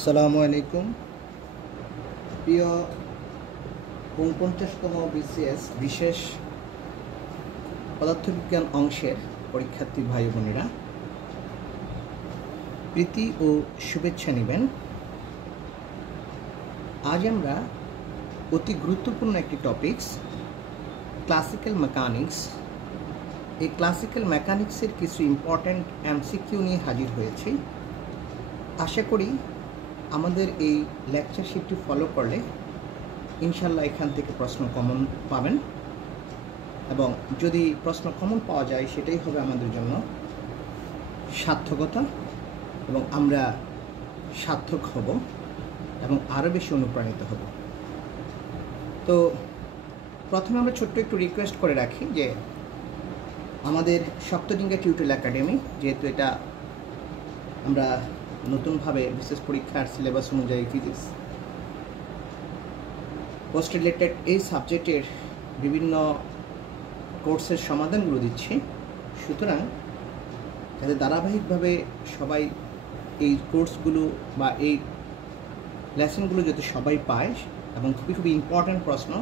আসসালামু আলাইকুম। প্রিয় ৪৯তম বিসিএস বিশেষ পদার্থবিজ্ঞান অংশের পরীক্ষার্থী ভাই বোনেরা, প্রীতি ও শুভেচ্ছা নেবেন। আজ আমরা অতি গুরুত্বপূর্ণ একটি টপিকস ক্লাসিক্যাল মেকানিক্স, এই ক্লাসিক্যাল মেকানিক্সের কিছু ইম্পর্ট্যান্ট এমসিকিউ নিয়ে হাজির হয়েছি। আশা করি আমাদের এই লেকচার শিটটি ফলো করলে ইনশাল্লাহ এখান থেকে প্রশ্ন কমন পাবেন, এবং যদি প্রশ্ন কমন পাওয়া যায় সেটাই হবে আমাদের জন্য সার্থকতা, এবং আমরা সার্থক হব এবং আরও বেশি অনুপ্রাণিত হব। তো প্রথমে আমরা ছোট্ট একটু রিকোয়েস্ট করে রাখি যে আমাদের সপ্তডিঙ্গা টিউটোরিয়াল একাডেমি, যেহেতু এটা আমরা নতুনভাবে বিশেষ পরীক্ষার সিলেবাস অনুযায়ী ফিজিক্স পোস্ট রিলেটেড এই সাবজেক্টের বিভিন্ন কোর্সের সমাধানগুলো দিচ্ছি, সুতরাং যাতে ধারাবাহিকভাবে সবাই এই কোর্সগুলো বা এই লেসনগুলো যাতে সবাই পায়, এবং খুবই খুবই ইম্পর্ট্যান্ট প্রশ্ন,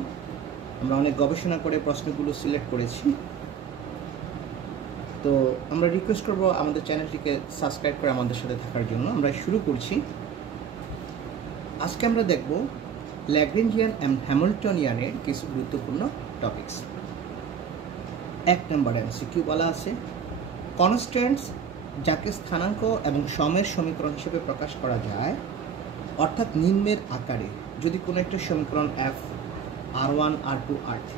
আমরা অনেক গবেষণা করে প্রশ্নগুলো সিলেক্ট করেছি। তো আমরা রিকোয়েস্ট করব আমাদের চ্যানেলটিকে সাবস্ক্রাইব করে আমাদের সাথে থাকার জন্য। আমরা শুরু করছি। আজকে আমরা দেখব ল্যাগ্রেঞ্জিয়ান এবং হ্যামিল্টনিয়ানের কিছু গুরুত্বপূর্ণ টপিকস। ১ নম্বর এমসিকিউ বলা আছে, কনস্ট্যান্টস যাকে স্থানাঙ্ক এবং সময়ের সমীকরণ হিসেবে প্রকাশ করা যায়, অর্থাৎ নিম্নের আকারে যদি কোনো একটা সমীকরণ f r1 r2 r3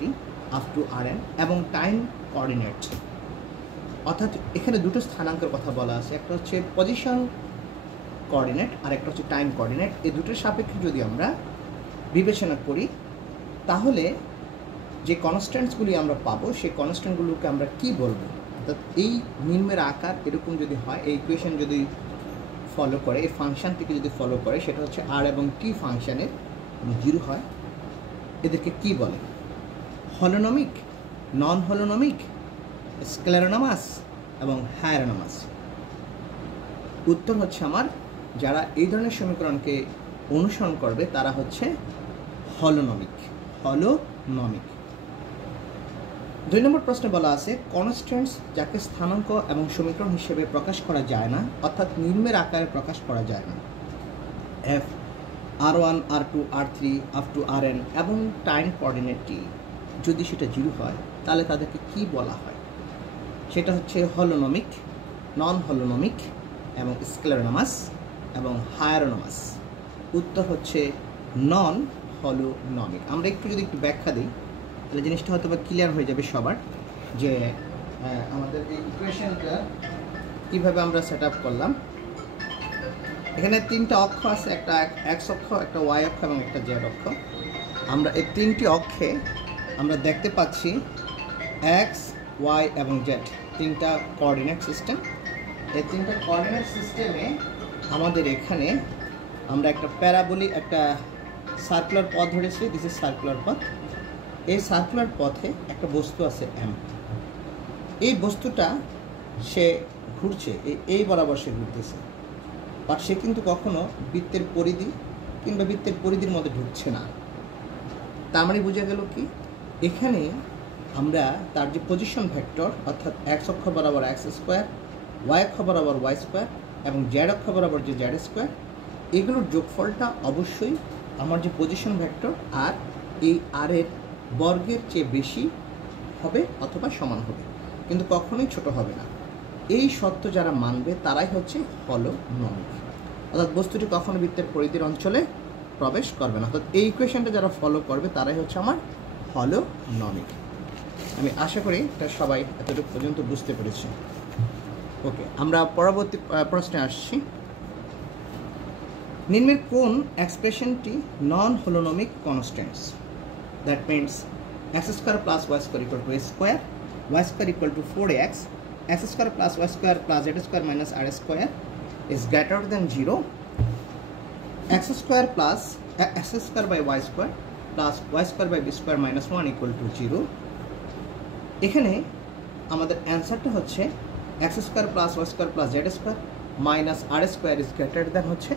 up to rn এবং টাইম কোঅর্ডিনেট, অর্থাৎ এখানে দুটো স্থানাঙ্কের কথা বলা আছে, একটা হচ্ছে পজিশন কোঅর্ডিনেট আর একটা হচ্ছে টাইম কোঅর্ডিনেট। এই দুটোর সাপেক্ষে যদি আমরা বিবেচনা করি তাহলে যে কনস্ট্যান্টসগুলি আমরা পাবো সেই কনস্ট্যান্টগুলোকে আমরা কি বলবো, অর্থাৎ এই নিম্নের আকার এরকম যদি হয়, এই ইকুয়েশন যদি ফলো করে, এই ফাংশনটিকে যদি ফলো করে, সেটা হচ্ছে আর এবং টি ফাংশনের জিরো হয়, এদেরকে কি বলে? হলোনমিক, নন হলোনমিক, স্ক্লেরোনামাস এবং হায়ারোনামাস। উত্তর হচ্ছে আমার, যারা এই ধরনের সমীকরণকে অনুসরণ করবে তারা হচ্ছে হলোনমিক। হলোনমিক। ২ নম্বর প্রশ্নে বলা আছে, কনস্ট্যান্টস যাকে স্থানাঙ্ক এবং সমীকরণ হিসেবে প্রকাশ করা যায় না, অর্থাৎ নিম্নের আকারে প্রকাশ করা যায় না, F r1 r2 r3 up to rn এবং টাইম কোঅর্ডিনেটটি যদি সেটা জিরো হয় তাহলে তাদেরকে কি বলা হয়? সেটা হচ্ছে হলোনমিক, নন হলোনমিক এবং স্ক্লেরোনামাস এবং হায়ারোনামাস। উত্তর হচ্ছে নন হলোনমিক। আমরা যদি একটু ব্যাখ্যা দিই তাহলে জিনিসটা হয়তো বা ক্লিয়ার হয়ে যাবে সবার, যে আমাদের এই ইকুয়েশনটা কীভাবে আমরা সেট আপ করলাম। এখানে 3টা অক্ষ আছে, একটা এক্স অক্ষ, একটা ওয়াই অক্ষ এবং একটা জেড অক্ষ। আমরা এই 3টি অক্ষে আমরা দেখতে পাচ্ছি এক্স, ওয়াই এবং জেড, 3টা কোঅর্ডিনেট সিস্টেম। এই 3টা কোঅর্ডিনেট সিস্টেমে আমাদের এখানে আমরা একটা প্যারাবোলিক, একটা সার্কুলার পথ ধরেছি। দিস ইজ সার্কুলার পথ। এই সার্কুলার পথে একটা বস্তু আছে এম। এই বস্তুটা সে ঘুরছে, এই বরাবর সে ঘুরতেছে, বাট সে কিন্তু কখনো বৃত্তের পরিধি কিংবা বৃত্তের পরিধির মধ্যে ঢুকছে না। তার মানে বোঝা গেল কি, এখানে আমরা তার যে পজিশন ভেক্টর, অর্থাৎ এক্স অক্ষ বরাবর এক্স স্কোয়ার, ওয়াই অক্ষ বরাবর ওয়াই স্কোয়ার এবং জেড অক্ষ বরাবর যে জেড স্কোয়ার, এগুলোর যোগফলটা অবশ্যই আমার যে পজিশন ভেক্টর আর এই আর এর বর্গের চেয়ে বেশি হবে অথবা সমান হবে, কিন্তু কখনোই ছোট হবে না। এই সত্য যারা মানবে তারাই হচ্ছে হলোনমিক, অর্থাৎ বস্তুটি কখনো বৃত্তের পরিধির অঞ্চলে প্রবেশ করবে না। অর্থাৎ এই ইকুয়েশনটা যারা ফলো করবে তারাই হচ্ছে আমার হলোনমিক। আমি আশা করি এটা সবাই এতটুকু পর্যন্ত বুঝতে পেরেছি। ওকে, আমরা পরবর্তী প্রশ্নে আসছি। নিম্নের কোন এক্সপ্রেশনটি non holonomic constants? That means X square plus Y square equal to A square, Y square equal to 4x, X square plus Y square plus Z square minus R square is greater than 0, X square plus X square by Y square plus Y square by B square minus 1 equal to 0। এখানে আমাদের অ্যান্সারটা হচ্ছে x square plus Y square plus Z square minus R square is greater than হচ্ছে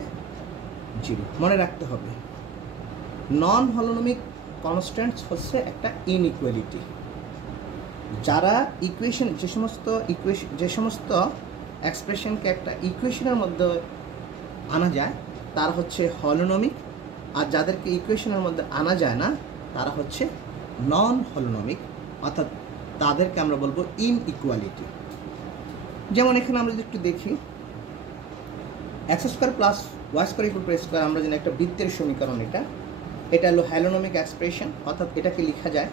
zero. মনে রাখতে হবে নন holonomic constants হচ্ছে একটা ইনইকুয়ালিটি। যারা ইকুয়েশন যে সমস্ত এক্সপ্রেশনকে একটা ইকুয়েশনের মধ্যে আনা যায় তারা হচ্ছে হলোনমিক, আর যাদেরকে ইকুয়েশনের মধ্যে আনা যায় না তারা হচ্ছে নন হলোনমিক, অর্থাৎ তাদেরকে আমরা বলবো ইনইকুয়ালিটি। যেমন এখানে আমরা যদি একটু দেখি x square plus Y square equal to A square, আমরা জানি একটা বৃত্তের সমীকরণ, এটা হলো হ্যালোনমিক এক্সপ্রেশন, অর্থাৎ এটাকে লেখা যায়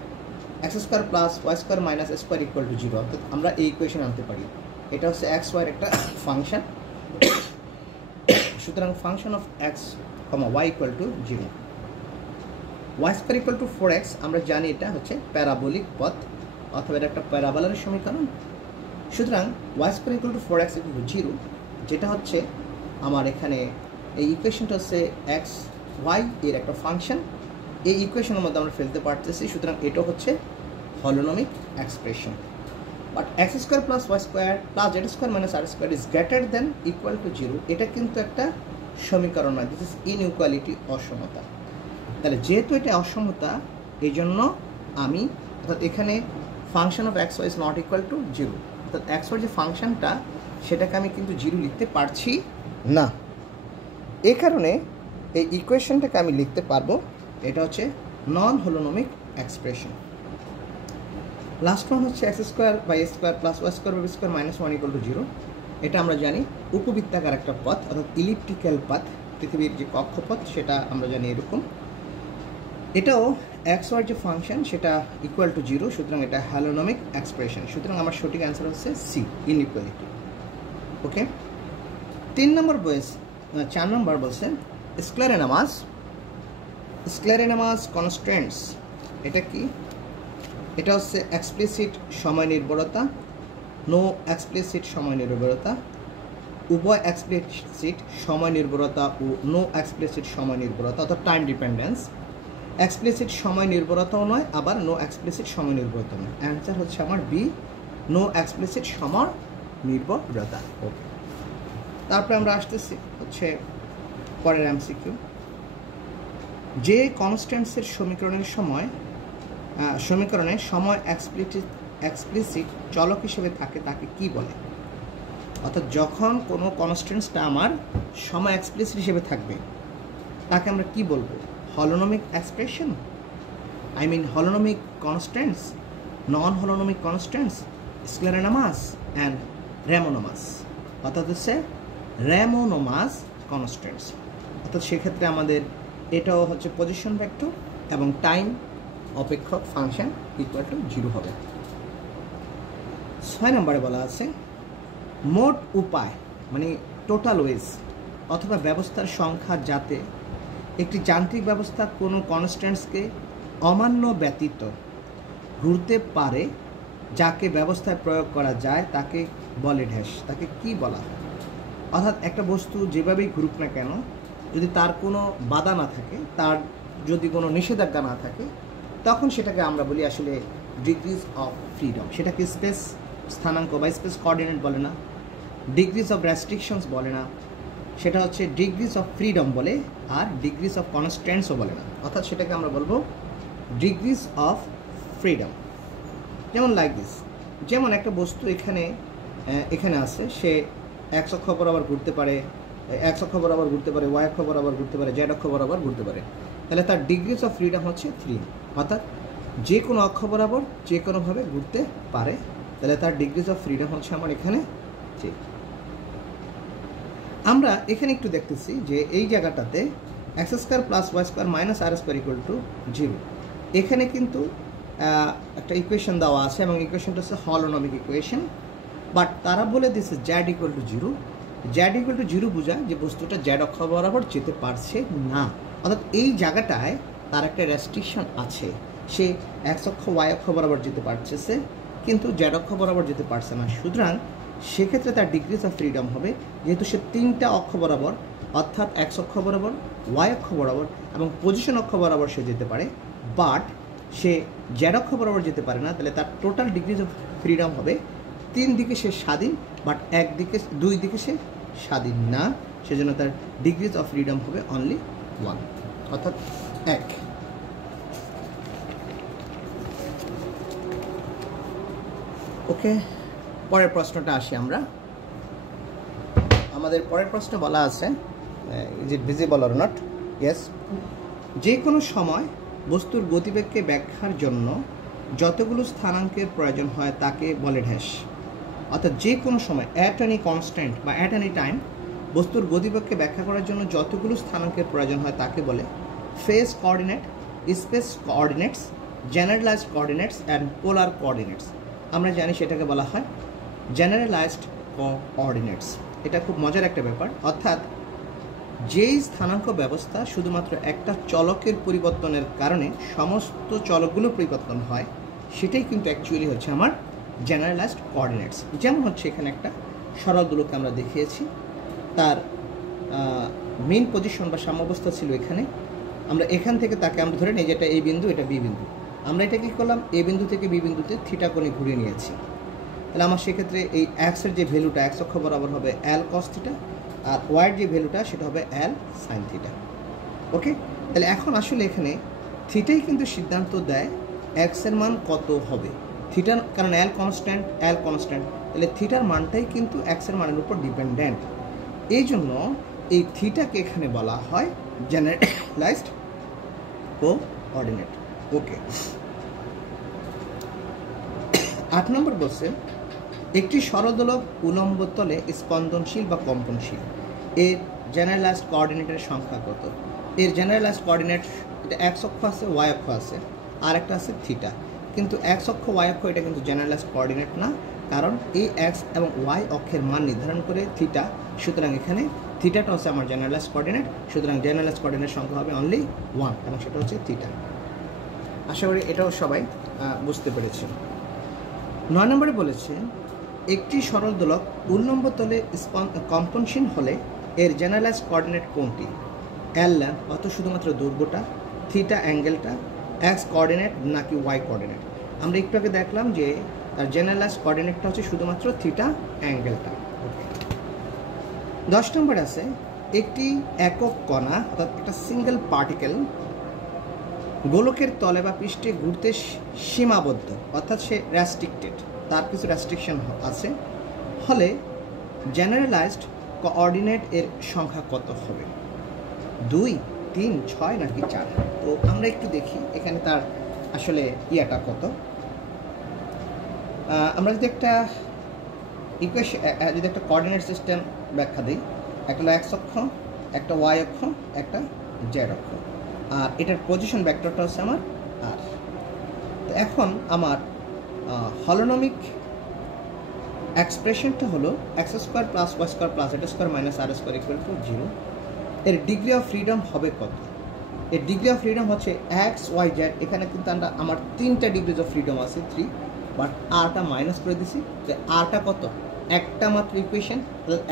x square plus Y square minus a square equal to zero, অর্থাৎ আমরা এই ইকুয়েশন আনতে পারি। এটা হচ্ছে এক্স ওয়াইয়ের একটা ফাংশন, সুতরাং function of x y equal to zero. Y square equal to 4x আমরা জানি এটা হচ্ছে প্যারাবোলিক পথ, অথবা এটা একটা প্যারাবোলার সমীকরণ। সুতরাং y square equal to 4x equal to zero, যেটা হচ্ছে আমার এখানে এই ইকুয়েশনটা হচ্ছে এক্স ওয়াই এর একটা ফাংশন, এই ইকুয়েশনের মধ্যে আমরা ফেলতে পারতেছি, সুতরাং এটা হচ্ছে holonomic expression. But X square plus Y square plus Z square minus R square is greater than equal to zero, এটা কিন্তু একটা সমীকরণ নয়, দিস ইজ ইনইকুয়ালিটি, অসমতা। তাহলে যেহেতু এটা অসমতা, এই জন্য আমি অর্থাৎ এখানে function of x y is not equal to zero, অর্থাৎ এক্স ওয়াই যে ফাংশনটা সেটাকে আমি কিন্তু জিরো লিখতে পারছি না। এই কারণে এই ইকুয়েশনটাকে আমি লিখতে পারবো, এটা হচ্ছে non holonomic expression. Last one হচ্ছে x square by a square plus Y square by B square minus 1 equal to zero. এটা আমরা জানি উপবৃত্তাকার একটা পথ, অর্থাৎ ইলিপ্টিক্যাল পথ, পৃথিবীর যে কক্ষপথ সেটা আমরা জানি এরকম। এটাও এক্স ওয়াই যে ফাংশন সেটা ইকুয়াল টু জিরো, সুতরাং এটা হ্যালোনমিক এক্সপ্রেশন। সুতরাং আমার সঠিক অ্যান্সার হচ্ছে সি, ইনইকুয়ালিটি। ওকে, 4 নম্বর বলছে স্ক্লেরেনামাস কনস্ট্যান্টস। এটা কি? এটা হচ্ছে এক্সপ্লিসিট সময় নির্ভরতা, নো এক্সপ্লিসিট সময় নির্ভরতা, উভয় এক্সপ্লিসিট সময় নির্ভরতা ও নো এক্সপ্লিসিট সময় নির্ভরতা, অর্থাৎ টাইম ডিপেন্ডেন্স। এক্সপ্লিসিট সময় নির্ভরতাও নয়, আবার নো এক্সপ্লিসিট সময় নির্ভরতা নয়। অ্যান্সার হচ্ছে আমার বি, নো এক্সপ্লিসিট সময় নির্ভরতা। ওকে, তারপরে আমরা আসতেছি হচ্ছে পরের এমসিকিউ। যে কনস্ট্যান্টসের সমীকরণে সময় এক্সপ্লিসিট চলক হিসেবে থাকে তাকে কি বলে? অর্থাৎ যখন কোনো কনস্ট্যান্টসটা আমার সময় এক্সপ্লিসিট হিসেবে থাকবে তাকে আমরা কি বলবো? Holonomic expression, I mean holonomic constants, non holonomic constants, scleronomous and rheonomous, অর্থাৎ হচ্ছে র্যামোনোমাস কনস্ট্যান্টস। অর্থাৎ সেক্ষেত্রে আমাদের এটাও হচ্ছে পজিশন ভেক্টর এবং টাইম অপেক্ষক ফাংশন ইকুয়াল টু জিরো হবে। 6 নম্বরে বলা আছে মোট উপায় মানে টোটাল ওয়েজ অথবা ব্যবস্থার সংখ্যা যাতে একটি যান্ত্রিক ব্যবস্থা কোনো কনস্ট্যান্টসকে অমান্য ব্যতীত ঘুরতে পারে, যাকে ব্যবস্থায় প্রয়োগ করা যায় তাকে বলে ড্যাশ। তাকে কি বলা হয়? অর্থাৎ একটা বস্তু যেভাবেই ঘুরুক না কেন, যদি তার কোনো বাধা না থাকে, তার যদি কোনো নিষেধাজ্ঞা না থাকে, তখন সেটাকে আমরা বলি আসলে ডিগ্রিজ অফ ফ্রিডম। সেটাকে স্পেস স্থানাঙ্ক বা স্পেস কোঅর্ডিনেট বলে না, ডিগ্রিজ অফ রেস্ট্রিকশনস বলে না, সেটা হচ্ছে ডিগ্রিজ অফ ফ্রিডম বলে, আর ডিগ্রিজ অফ কনস্ট্যান্টসও বলে না। অর্থাৎ সেটাকে আমরা বলবো ডিগ্রিজ অফ ফ্রিডম। যেমন লাইক দিস, যেমন একটা বস্তু এখানে আছে, সে এক্স অক্ষ বরাবর ঘুরতে পারে, এক্স অক্ষ বরাবর ঘুরতে পারে, ওয়াই অক্ষ বরাবর ঘুরতে পারে, জেড অক্ষ বরাবর ঘুরতে পারে, তাহলে তার ডিগ্রিজ অফ ফ্রিডম হচ্ছে 3। অর্থাৎ যে কোনো অক্ষ বরাবর যে কোনোভাবে ঘুরতে পারে, তাহলে তার ডিগ্রিজ অফ ফ্রিডম হচ্ছে আমার এখানে 3। আমরা এখানে একটু দেখতেছি যে এই জায়গাটাতে x square plus Y square minus R square equal to zero, এখানে কিন্তু একটা ইকুয়েশন দেওয়া আছে এবং ইকুয়েশনটা হচ্ছে হলোনমিক ইকুয়েশন, বাট তারা বলে দিচ্ছে Z equal to zero. Z equal to zero বোঝায় যে বস্তুটা জ্যাড অক্ষ বরাবর যেতে পারছে না, অর্থাৎ এই জায়গাটায় তার একটা রেস্ট্রিকশন আছে, সে এক্স অক্ষ ওয়াই অক্ষ বরাবর যেতে পারছে কিন্তু জেড অক্ষ বরাবর যেতে পারছে না। সুতরাং সেক্ষেত্রে তার ডিগ্রিজ অফ ফ্রিডম হবে, যেহেতু সে 3টা অক্ষ বরাবর, অর্থাৎ এক্স অক্ষ বরাবর, ওয়াই অক্ষ বরাবর এবং পজিশন অক্ষ বরাবর সে যেতে পারে, বাট সে জেড অক্ষ বরাবর যেতে পারে না, তাহলে তার টোটাল ডিগ্রিজ অফ ফ্রিডম হবে 3 দিকে সে স্বাধীন, বাট 2 দিকে সে স্বাধীন না, সেজন্য তার ডিগ্রিজ অফ ফ্রিডম হবে অনলি 1, অর্থাৎ 1। ওকে, পরের প্রশ্নটা আসি আমরা। আমাদের পরের প্রশ্ন বলা আছে, is it visible or not? Yes. যে কোনো সময় বস্তুর গতিবেগকে ব্যাখ্যার জন্য যতগুলো স্থানাঙ্কের প্রয়োজন হয় তাকে বলে ড্যাশ। অর্থাৎ যে কোনো সময় অ্যাট এনি কনস্ট্যান্ট বা অ্যাট এনি টাইম বস্তুর গতিবেগকে ব্যাখ্যা করার জন্য যতগুলো স্থানাঙ্কের প্রয়োজন হয় তাকে বলে phase coordinate, space coordinates, generalised coordinates and polar coordinates. আমরা জানি সেটাকে বলা হয় জেনারেলাইজড কোঅর্ডিনেটস। এটা খুব মজার একটা ব্যাপার, অর্থাৎ যেই স্থানাঙ্ক ব্যবস্থা শুধুমাত্র একটা চলকের পরিবর্তনের কারণে সমস্ত চলকগুলো পরিবর্তন হয়, সেটাই কিন্তু অ্যাকচুয়ালি হচ্ছে আমার জেনারেলাইজড কোঅর্ডিনেটস। যেমন হচ্ছে এখানে একটা সরল দোলককে আমরা দেখিয়েছি, তার মেইন পজিশন বা সাম্যাবস্থা ছিল এখানে। আমরা এখান থেকে তাকে আমরা ধরে নিই যেটা এই বিন্দু, এটা বি বিন্দু। আমরা এটা কী করলাম, এ বিন্দু থেকে বি বিন্দুতে থিটা কোণে ঘুরিয়ে নিয়েছি। তাহলে আমার সেক্ষেত্রে এই এক্সের যে ভ্যালুটা এক্স অক্ষ বরাবর হবে এল কস থিটা, আর ওয়াইয়ের যে ভ্যালুটা সেটা হবে এল সাইন থিটা। ওকে, তাহলে এখন আসলে এখানে থিটাই কিন্তু সিদ্ধান্ত দেয় এক্সের মান কত হবে। থিটার, কারণ এল কনস্ট্যান্ট, তাহলে থিটার মানটাই কিন্তু এক্সের মানের উপর ডিপেন্ডেন্ট। এই জন্য এই থিটাকে এখানে বলা হয় জেনারেলাইজড কোঅর্ডিনেট। ওকে, 8 নম্বর বলছে একটি সরলদোলক উলম্ব তলে স্পন্দনশীল বা কম্পনশীল, এর জেনারেলাইজড কোঅর্ডিনেটের সংখ্যা কত? এর জেনারেলাইজড কোঅর্ডিনেট, এটা এক্স অক্ষ আছে, ওয়াই অক্ষ আছে, আর একটা আছে থিটা। কিন্তু এক্স অক্ষ ওয়াই অক্ষ এটা কিন্তু জেনারেলাইজড কোঅর্ডিনেট না, কারণ এই এক্স এবং ওয়াই অক্ষের মান নির্ধারণ করে থিটা। সুতরাং এখানে থিটাটা হচ্ছে আমার জেনারেলাইজড কোঅর্ডিনেট, সুতরাং জেনারেলাইজড কোঅর্ডিনেট সংখ্যা হবে অনলি 1 এবং সেটা হচ্ছে থিটা। আশা করি এটাও সবাই বুঝতে পেরেছে। 9 নম্বরে বলেছে একটি সরল দোলক উল্লম্ব তলে কম্পনশীল হলে এর জেনারেলাইজড কোঅর্ডিনেট কোনটি? এল ল্যাম্প, অত শুধুমাত্র দৈর্ঘ্যটা, থিটা অ্যাঙ্গেলটা, এক্স কোঅর্ডিনেট নাকি ওয়াই কোঅর্ডিনেট? আমরা একটু আগে দেখলাম যে তার জেনারেলাইজড কোঅর্ডিনেটটা হচ্ছে শুধুমাত্র থিটা অ্যাঙ্গেলটা। 10 নম্বর আছে একটি একক কণা অর্থাৎ একটা সিঙ্গেল পার্টিকেল গোলকের তলে বা পৃষ্ঠে ঘুরতে সীমাবদ্ধ, অর্থাৎ সে রেস্ট্রিক্টেড, তার কিছু রেস্ট্রিকশন আছে, হলে জেনারেলাইজড কোঅর্ডিনেট এর সংখ্যা কত হবে? 2, 3, 6 নাকি 4? তো আমরা একটু দেখি এখানে তার আসলে ইয়াটা কত। আমরা যদি একটা ইকুয়েশন, যদি একটা কোঅর্ডিনেট সিস্টেম ব্যাখ্যা দিই, একটা হলো এক্স অক্ষ, একটা ওয়াই অক্ষ, একটা জেড অক্ষ, আর এটার পজিশন ভেক্টরটা হচ্ছে আমার আর। তো এখন আমার হলোনমিক এক্সপ্রেশনটা হলো x square plus Y square plus Z square minus R square equal to 0। এর ডিগ্রি অফ ফ্রিডম হবে কত? এর ডিগ্রি অফ ফ্রিডম হচ্ছে এক্স ওয়াই জেড। এখানে কিন্তু আমার 3টা ডিগ্রিজ অফ ফ্রিডম আছে, 3, বাট আরটা মাইনাস করে দিছি। যে আরটা কত? একটা মাত্র ইকুয়েশন,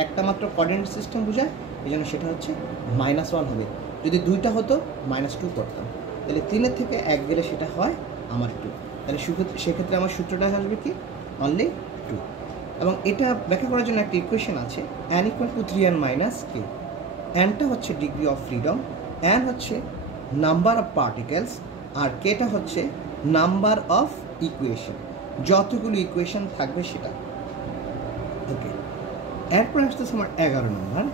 একটা মাত্র কোঅর্ডিনেট সিস্টেম বোঝায়, এই জন্য সেটা হচ্ছে -1 হবে। যদি 2টা হতো -2 করতাম, তাহলে 3-এর থেকে 1 গেলে সেটা হয় আমার 2। তাহলে সেক্ষেত্রে আমার সূত্রটা আসবে কি? অনলি 2। এবং এটা ব্যাখ্যা করার জন্য একটা ইকুয়েশন আছে, n = 3n - k। nটা হচ্ছে ডিগ্রি অফ ফ্রিডম, n হচ্ছে নাম্বার অফ পার্টিকেলস, আর কেটা হচ্ছে নাম্বার অফ ইকুয়েশন, যতগুলো ইকুয়েশন থাকবে সেটা। ওকে, এরপর আসতেছে আমার 11 নম্বর।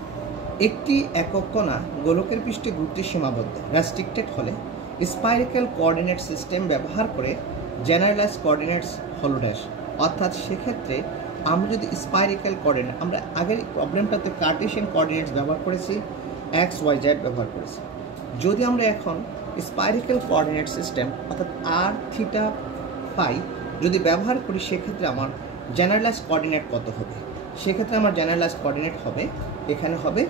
একটি একক কণা গোলকের পৃষ্ঠে ঘুরতে সীমাবদ্ধ রেস্ট্রিক্টেড হলে স্পাইরিক্যাল কোঅর্ডিনেট সিস্টেম ব্যবহার করে জেনারেলাইজড কোঅর্ডিনেটস হলো ড্যাশ। অর্থাৎ সেক্ষেত্রে আমরা যদি স্পাইরিক্যাল কোঅর্ডিনেট, আমরা আগের প্রবলেমটাতে কার্টেশিয়ান কোঅর্ডিনেটস ব্যবহার করেছি, এক্স ওয়াই জেড ব্যবহার করেছি। যদি আমরা এখন স্পাইরিক্যাল কোঅর্ডিনেট সিস্টেম অর্থাৎ আর থিটা ফাই যদি ব্যবহার করি, সেক্ষেত্রে আমার জেনারেলাইজড কোঅর্ডিনেট কত হবে? সেক্ষেত্রে আমার জেনারেলাইজড কোঅর্ডিনেট হবে, এখানে হবে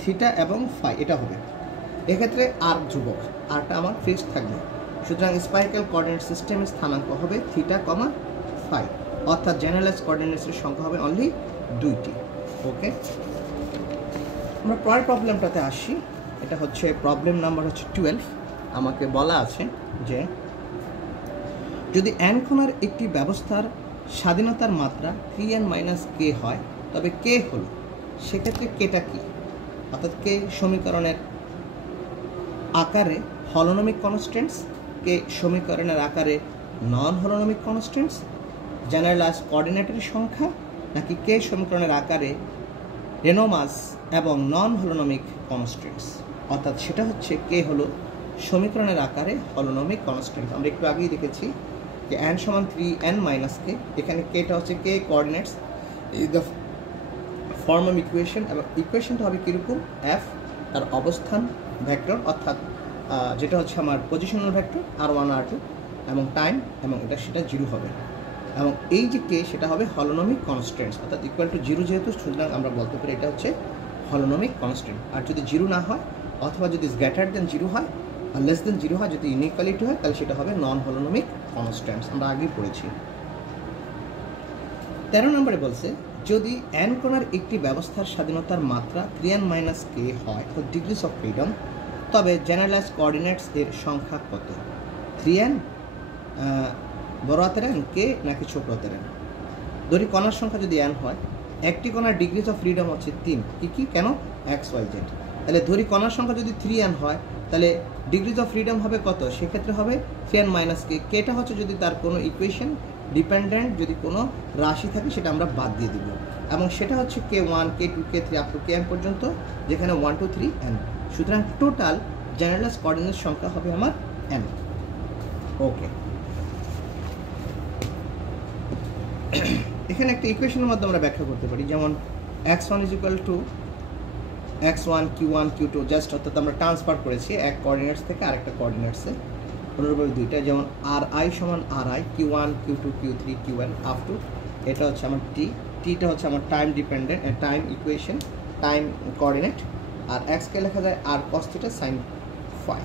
থিটা এবং ফাই, এটা হবে। এক্ষেত্রে আর ধ্রুবক, আরটা আমার ফিক্সড থাকবে। সুতরাং স্পাইরিক্যাল কোঅর্ডিনেট সিস্টেমের স্থানাঙ্ক হবে থিটা, ফাই, অর্থাৎ জেনারেলাইজড কোঅর্ডিনেটসের সংখ্যা হবে অনলি 2টি। ওকে, আমরা পরের প্রবলেমটাতে আসি। এটা হচ্ছে প্রবলেম নাম্বার 12। আমাকে বলা আছে যে যদি n কোণার একটি ব্যবস্থার স্বাধীনতার মাত্রা 3n - k হয়, তবে কে হলো, সেক্ষেত্রে কেটা কি, অর্থাৎ কে সমীকরণের আকারে হলোনমিক কনস্ট্যান্টস, কে সমীকরণের আকারে নন হলোনমিক কনস্ট্যান্টস, জেনারেলাইজড কোঅর্ডিনেটের সংখ্যা, নাকি কে সমীকরণের আকারে রেনোমাস এবং নন হলোনমিক কনস্ট্যান্টস, অর্থাৎ সেটা হচ্ছে কে হলো সমীকরণের আকারে হলোনমিক কনস্ট্যান্ট। আমরা একটু আগেই দেখেছি যে n সমান 3n মাইনাস কে, এখানে কেটা হচ্ছে K coordinates is the form of equation, এবং ইকুয়েশনটা হবে কীরকম, এফ তার অবস্থান ভেক্টর, অর্থাৎ যেটা হচ্ছে আমার পজিশনাল ভেক্টর r1 r2, এবং টাইম, এবং এটা সেটা 0 হবে, এবং এই যে কে সেটা হবে হলোনমিক কনস্ট্যান্টস, অর্থাৎ ইকুয়াল টু 0 যেহেতু, সুতরাং আমরা বলতে পারি এটা হচ্ছে হলোনমিক কনস্ট্যান্ট। আর যদি 0 না হয়, অথবা যদি গ্রেটার দেন 0 হয় আর লেস দেন 0 হয়, যদি ইনইকুয়ালিটি হয়, তাহলে সেটা হবে নন হলোনমিক কনস্ট্যান্টস, আমরা আগেই পড়েছি। 13 নম্বরে বলছে যদি n কোণার একটি ব্যবস্থার স্বাধীনতার মাত্রা 3n মাইনাস কে হয় ও ডিগ্রিজ অফ ফ্রিডম, তবে জেনারেলাইজড কোঅর্ডিনেটস এর সংখ্যা কত? 3n বড় হাতের n, কে নাকি ছোট হাতের n? ধরি কণার সংখ্যা যদি n হয়, একটি কণার ডিগ্রিজ অফ ফ্রিডম হচ্ছে 3, কি কেন, XYZ। তাহলে ধরি কণার সংখ্যা যদি 3n হয়, তাহলে ডিগ্রিজ অফ ফ্রিডম হবে কত? সেক্ষেত্রে হবে 3n মাইনাস কে। কেটা হচ্ছে যদি তার কোনো ইকুয়েশন ডিপেন্ডেন্ট যদি কোনো রাশি থাকে, সেটা আমরা বাদ দিয়ে দিব, এবং সেটা হচ্ছে K1 K2 K3 up to Kn পর্যন্ত, যেখানে 1 2 3 n। সুতরাং টোটাল জেনারেলাইজড কোঅর্ডিনেট সংখ্যা হবে আমার n। ওকে, এখানে একটা ইকুয়েশনের মধ্যে আমরা ব্যাখ্যা করতে পারি, যেমন x1 is equal two x1 q1 q2, just অর্থাৎ আমরা ট্রান্সফার করেছি এক কোঅর্ডিনেটস থেকে আরেকটা কোঅর্ডিনেটসে, অনুরূপভাবে দুইটা, যেমন ri সমান ri, q1 q2 q3 qn up to, এটা হচ্ছে আমার টা হচ্ছে আমার time dependent, time equation, time coordinate, আর এক্সকে লেখা যায় r cos θ sin phi।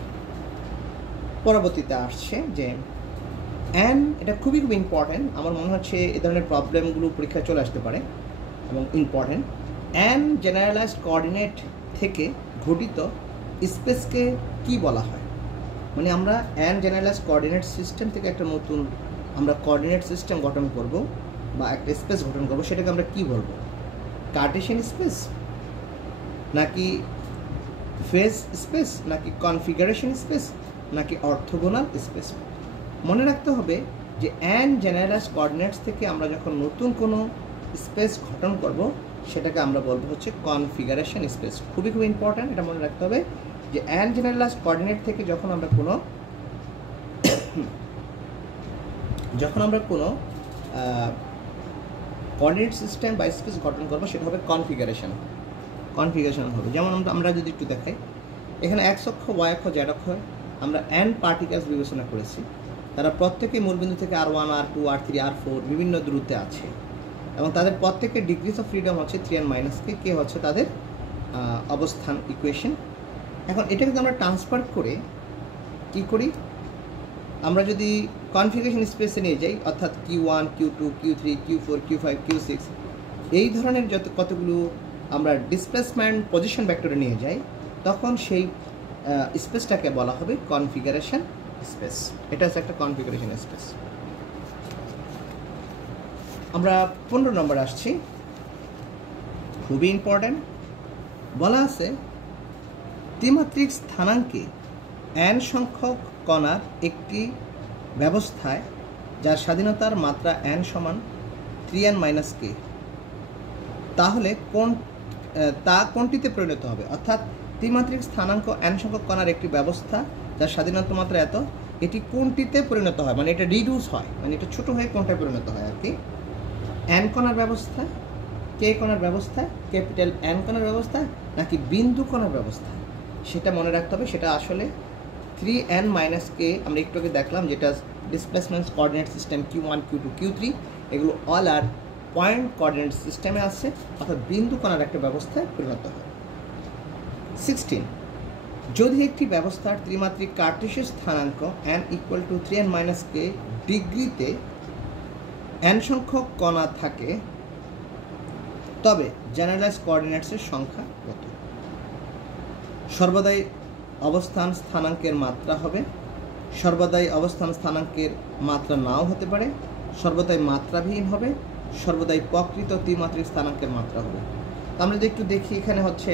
পরবর্তীতে আসছে যে n, এটা খুবই ইম্পর্টেন্ট, আমার মনে হচ্ছে এই ধরনের প্রবলেমগুলো পরীক্ষায় চলে আসতে পারে এবং ইম্পর্টেন্ট। n জেনারেলাইজড কোঅর্ডিনেট থেকে ঘটিত স্পেসকে কি বলা হয়? মানে আমরা n জেনারেলাইজড কোঅর্ডিনেট সিস্টেম থেকে একটা নতুন আমরা কোঅর্ডিনেট সিস্টেম গঠন করব বা একটা স্পেস গঠন করব, সেটাকে আমরা কি বলবো? কার্টেশিয়ান স্পেস, নাকি ফেজ স্পেস, নাকি কনফিগারেশন স্পেস, নাকি অর্থোগোনাল স্পেস? মনে রাখতে হবে যে n জেনারেলাইজড কোঅর্ডিনেটস থেকে আমরা যখন নতুন কোনো স্পেস গঠন করব, সেটাকে আমরা বলবো হচ্ছে কনফিগারেশন স্পেস। খুবই ইম্পর্ট্যান্ট, এটা মনে রাখতে হবে যে n জেনারেলাইজড কোঅর্ডিনেট থেকে যখন আমরা কোনো কোঅর্ডিনেট সিস্টেম বা স্পেস গঠন করবো, সেটা হবে কনফিগারেশন হবে। যেমন আমরা যদি একটু দেখাই, এখানে x অক্ষ, y অক্ষ, z অক্ষ আমরা n পার্টিকেলস বিবেচনা করেছি, তারা প্রত্যেকেই মূলবিন্দু থেকে r1 r2 r3 r4 বিভিন্ন দূরত্বে আছে, এবং তাদের প্রত্যেকের ডিগ্রিজ অফ ফ্রিডম হচ্ছে 3n মাইনাস কে, কে হচ্ছে তাদের অবস্থান ইকুয়েশন। এখন এটাকে যদি আমরা ট্রান্সফার করে কি করি, আমরা যদি কনফিগারেশন স্পেসে নিয়ে যাই, অর্থাৎ q1 q2 q3 q4 q5 q6, এই ধরনের যত কতগুলো আমরা ডিসপ্লেসমেন্ট পজিশন ভেক্টরে নিয়ে যাই, তখন সেই স্পেসটাকে বলা হবে কনফিগারেশন স্পেস। এটা হচ্ছে একটা কনফিগারেশন স্পেস। আমরা 15 নম্বরে আসছি, খুবই ইম্পর্টেন্ট। বলা আছে ত্রিমাত্রিক স্থানাঙ্কে n সংখ্যক কণার একটি ব্যবস্থায় যার স্বাধীনতার মাত্রা n সমান 3n মাইনাস কে, তাহলে তা কোনটিতে পরিণত হবে? অর্থাৎ ত্রিমাত্রিক স্থানাঙ্ক n সংখ্যক কণার একটি ব্যবস্থা যার স্বাধীনতা মাত্রা এত, এটি কোনটিতে পরিণত হয়, মানে এটা রিডিউস হয়, মানে এটা ছোট হয়ে কোনটায় পরিণত হয় আর কি? n কণার ব্যবস্থা, কে কণার ব্যবস্থা, ক্যাপিটাল n কণার ব্যবস্থা, নাকি বিন্দু কণার ব্যবস্থা? সেটা মনে রাখতে হবে। সেটা আসলে 3n মাইনাস কে আমরা একটু আগে দেখলাম, যেটা displacement coordinate system q1 q2 q3, এগুলো অল আর পয়েন্ট কোঅর্ডিনেট সিস্টেমে আছে, অর্থাৎ বিন্দু কণার একটা ব্যবস্থায় পরিণত হয়। 16, যদি একটি ব্যবস্থার ত্রিমাত্রিক কার্টেসীয় স্থানাঙ্ক n equal to 3n minus K ডিগ্রিতে n সংখ্যক কণা থাকে, তবে জেনারেলাইজড কোঅর্ডিনেটসের সংখ্যা কত? সর্বদাই অবস্থান স্থানাঙ্কের মাত্রা হবে, সর্বদাই অবস্থান স্থানাঙ্কের মাত্রা নাও হতে পারে, সর্বদাই মাত্রাবিহীন হবে, সর্বদাই প্রকৃত ত্রিমাত্রিক স্থানাঙ্কের মাত্রা হবে। আমরা যদি একটু দেখি, এখানে হচ্ছে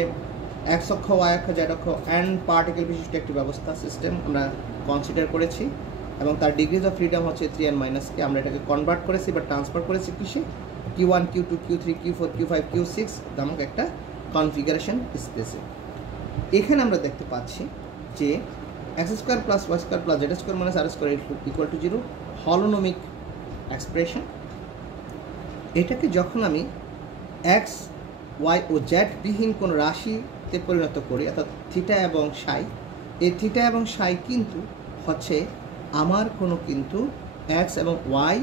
এক্স অক্ষ, ওয়াই অক্ষ, জেড অক্ষ অ্যান্ড পার্টিকেল বিশিষ্ট একটি ব্যবস্থা সিস্টেম আমরা কনসিডার করেছি, এবং তার ডিগ্রিজ অফ ফ্রিডম হচ্ছে 3n-k। আমরা এটাকে কনভার্ট করেছি বা ট্রান্সফার করেছি কিসে, Q1, Q2, Q3, Q4, Q5, Q6 নামক একটা কনফিগারেশন স্পেসে। এখানে আমরা দেখতে পাচ্ছি যে x² + y² + z² - r² = 0 হলোনমিক expression. এটাকে যখন আমি এক্স, ওয়াই ও জেড বিহীন কোনো রাশিতে পরিণত করি, অর্থাৎ থিটা এবং সাই, এই থিটা এবং সাই কিন্তু হচ্ছে আমার কোনো কিন্তু এক্স এবং ওয়াই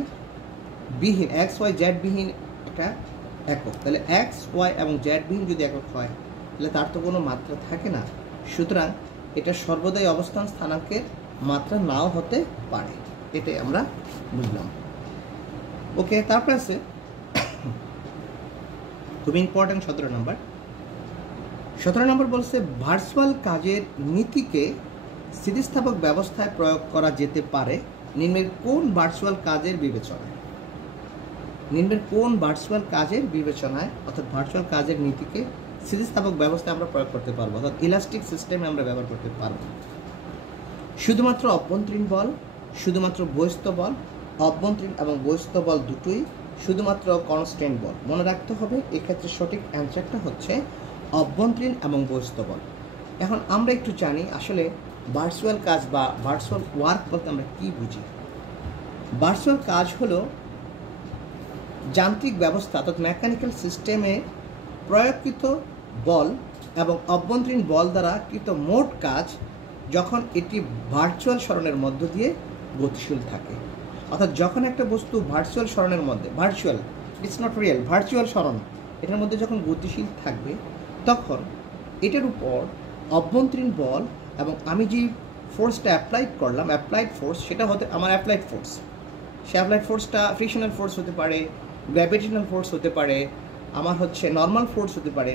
বিহীন, এক্স ওয়াই জেড বিহীন একটা একক। তাহলে এক্স ওয়াই এবং জেড বিহীন যদি একক হয় তাহলে তার তো কোনো মাত্রা থাকে না, সুতরাং এটা সর্বদাই অবস্থান স্থানাঙ্কের মাত্রা নাও হতে পারে, এটাই আমরা বুঝলাম। ওকে, তারপর আছে খুবই ইম্পর্টেন্ট 17 নম্বর। 17 নম্বর বলছে ভার্চুয়াল কাজের নীতিকে স্থিতিস্থাপক ব্যবস্থায় প্রয়োগ করা যেতে পারে নিম্নের কোন ভার্চুয়াল কাজের বিবেচনায়? নিম্নের কোন ভার্চুয়াল কাজের বিবেচনায়, অর্থাৎ ভার্চুয়াল কাজের নীতিকে স্থিতিস্থাপক ব্যবস্থায় আমরা প্রয়োগ করতে পারবো, অর্থাৎ ইলাস্টিক সিস্টেমে আমরা ব্যবহার করতে পারবো? শুধুমাত্র অভ্যন্তরীণ বল, শুধুমাত্র বহিস্থ বল, অভ্যন্তরীণ এবং বহিস্থ বল দুটোই, শুধুমাত্র কনস্ট্যান্ট বল। মনে রাখতে হবে এক্ষেত্রে সঠিক অ্যান্সারটা হচ্ছে অভ্যন্তরীণ এবং বহিস্থ বল। এখন আমরা একটু জানি আসলে ভার্চুয়াল কাজ বা ভার্চুয়াল ওয়ার্ক বলতে আমরা কী বুঝি। ভার্চুয়াল কাজ হলো যান্ত্রিক ব্যবস্থা অর্থাৎ মেকানিক্যাল সিস্টেমে প্রয়োগকৃত বল এবং অভ্যন্তরীণ বল দ্বারা কৃত মোট কাজ যখন এটি ভার্চুয়াল সরণের মধ্য দিয়ে গতিশীল থাকে। অর্থাৎ যখন একটা বস্তু ভার্চুয়াল সরণের মধ্যে, virtual, it's not real, virtual সরণ, এটার মধ্যে যখন গতিশীল থাকবে তখন এটার উপর অভ্যন্তরীণ বল এবং আমি যে ফোর্সটা অ্যাপ্লাইড করলাম, অ্যাপ্লাইড ফোর্স, সেটা হতে আমার অ্যাপ্লাইড ফোর্স, সে অ্যাপ্লাইড ফোর্সটা ফ্রিকশনাল ফোর্স হতে পারে, গ্র্যাভিটেশনাল ফোর্স হতে পারে, আমার হচ্ছে নর্মাল ফোর্স হতে পারে,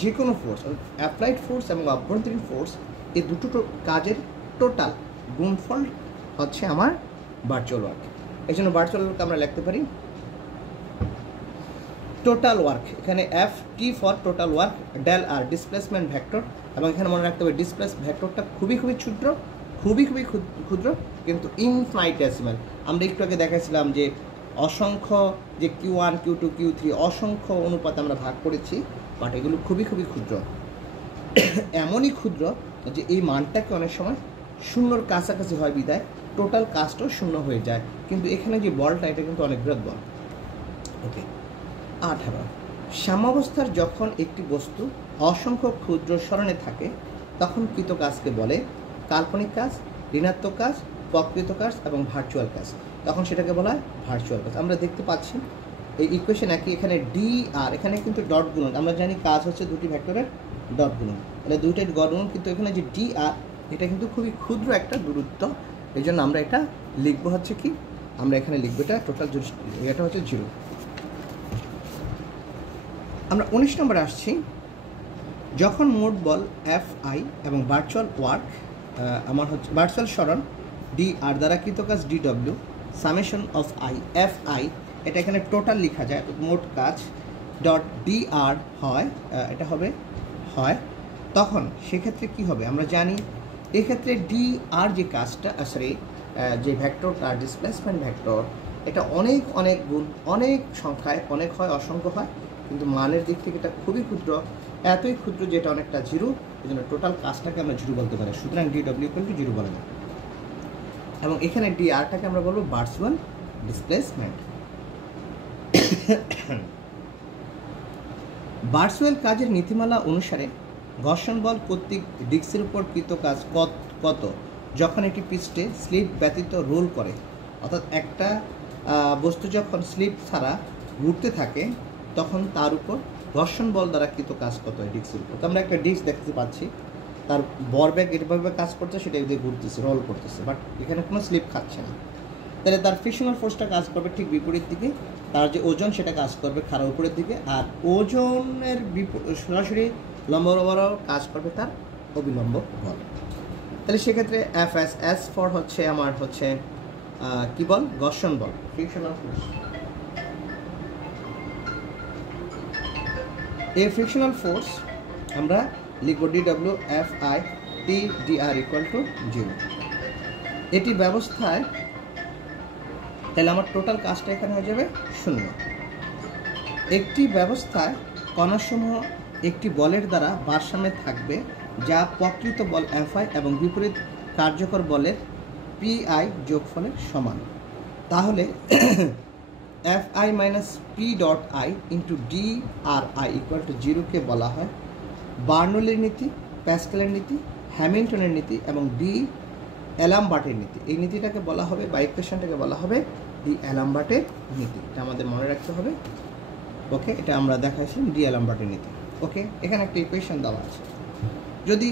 যে কোনো ফোর্স। অ্যাপ্লাইড ফোর্স এবং অভ্যন্তরীণ ফোর্স এই দুটো কাজের টোটাল গুণফল হচ্ছে আমার ভার্চুয়াল ওয়ার্ক। এই জন্য ভার্চুয়াল ওয়ার্ক আমরা লিখতে পারি টোটাল ওয়ার্ক। এখানে f t for total work, del r displacement vector, এবং এখানে মনে রাখতে হবে ডিসপ্লেস ভেক্টরটা খুবই ক্ষুদ্র, খুবই ক্ষুদ্র, কিন্তু ইনফাইনিটেসিমাল। আমরা একটু আগে দেখাইছিলাম যে অসংখ্য, যে Q1, Q2, Q3 অসংখ্য অনুপাতে আমরা ভাগ করেছি, বাট এগুলো খুবই ক্ষুদ্র, এমনই ক্ষুদ্র যে এই মানটাকে অনেক সময় শূন্যর কাছাকাছি হয় বিদায় টোটাল কাজটাও শূন্য হয়ে যায়। কিন্তু এখানে যে বলটা, এটা কিন্তু অনেক বৃহৎ বল। ওকে, 18 সাম্যাবস্থার যখন একটি বস্তু অসংখ্য ক্ষুদ্র সরণে থাকে তখন কৃত কাজকে বলে কাল্পনিক কাজ, ঋণাত্মক কাজ, প্রকৃত কাজ এবং ভার্চুয়াল কাজ। তখন সেটাকে বলা হয় ভার্চুয়াল কাজ। আমরা দেখতে পাচ্ছি এই ইকুয়েশন একই, এখানে ডি আর, এখানে কিন্তু ডট গুণন, আমরা জানি কাজ হচ্ছে দুটি ভেক্টরের ডট গুণন, তাহলে দুইটাই ডট গুণন, কিন্তু এখানে যে ডি আর এটা কিন্তু খুবই ক্ষুদ্র একটা দূরত্ব, এই জন্য আমরা এটা লিখবো হচ্ছে কি, আমরা এখানে লিখবো এটা টোটাল, এটা হচ্ছে 0। আমরা 19 নম্বরে আসছি। যখন মোট বল এফ আই এবং ভার্চুয়াল ওয়ার্ক আমার হচ্ছে ভার্চুয়াল সরণ ডি আর দ্বারা কৃত কাজ D W summation of I F I, এটা এখানে টোটাল লেখা যায়, মোট কাজ ডট ডি আর হয়, এটা হবে হয়, তখন সেক্ষেত্রে কি হবে আমরা জানি। এক্ষেত্রে ডি আর যে কাজটা, সরি যে ভেক্টরটা ডিসপ্লেসমেন্ট ভেক্টর, এটা অনেক গুণ, অনেক সংখ্যায় অনেক হয়, অসংখ্য হয়, কিন্তু মানের দিক থেকে এটা খুবই ক্ষুদ্র, এতই ক্ষুদ্র যে এটা অনেকটা 0, এই জন্য টোটাল কাজটাকে আমরা 0 বলতে পারি। সুতরাং ডি ডব্লিউ ইকুয়াল টু 0 বলা যায়, এবং এখানে ডি আরটাকে আমরা বলবো ভার্চুয়াল ডিসপ্লেসমেন্ট। ভার্চুয়াল কাজের নীতিমালা অনুসারে ঘর্ষণ বল কর্তৃক ডিস্কের উপর কৃত কাজ কত যখন এটি পৃষ্ঠে স্লিপ ব্যতীত রোল করে, অর্থাৎ একটা বস্তু যখন স্লিপ ছাড়া ঘুরতে থাকে তখন তার উপর ঘর্ষণ বল দ্বারা কৃত কাজ কত হয় ডিস্কের উপর। তো আমরা একটা ডিস্ক দেখতে পাচ্ছি, তার বরব্যাগ এভাবে কাজ করছে, সেটা দিয়ে ঘুরতেছে, রোল করতেছে, বাট এখানে কোনো স্লিপ খাচ্ছে না, তাহলে তার ফ্রিকশনাল ফোর্সটা কাজ করবে ঠিক বিপরীত দিকে, তার যে ওজন সেটা কাজ করবে খাড়া উপরের দিকে, আর ওজনের সরাসরি লম্ব বরাবর কাজ করবে তার অবিলম্ব বল। তাহলে সেক্ষেত্রে এফ এস এস ফর হচ্ছে আমার হচ্ছে কি বল, ঘর্ষণ বল, ফ্রিকশনাল ফোর্স। এ ফ্রিকশনাল ফোর্স আমরা লিখব DWFI TDR ইকুয়াল টু 0। এটি ব্যবস্থায় তাহলে আমার টোটাল কাজটা এখানে হয়ে যাবে 0। একটি ব্যবস্থায় কণাসমূহ একটি বলের দ্বারা ভারসাম্যে থাকবে যা প্রকৃত বল Fi এবং বিপরীত কার্যকর বলের Pi যোগফলের সমান। তাহলে Fi minus P dot I into DRI equal to 0কে বলা হয় বার্নৌলির নীতি, প্যাসকেলের নীতি, হ্যামিল্টনের নীতি এবং ডি অ্যালামবার্টের নীতি। এই নীতিটাকে বলা হবে বা ইকুয়েশনটাকে বলা হবে ডি অ্যালামবার্টের নীতি। এটা আমাদের মনে রাখতে হবে। ওকে, এটা আমরা দেখাইছি ডি অ্যালামবার্টের নীতি। ওকে, এখানে একটা ইকুয়েশন দেওয়া আছে। যদি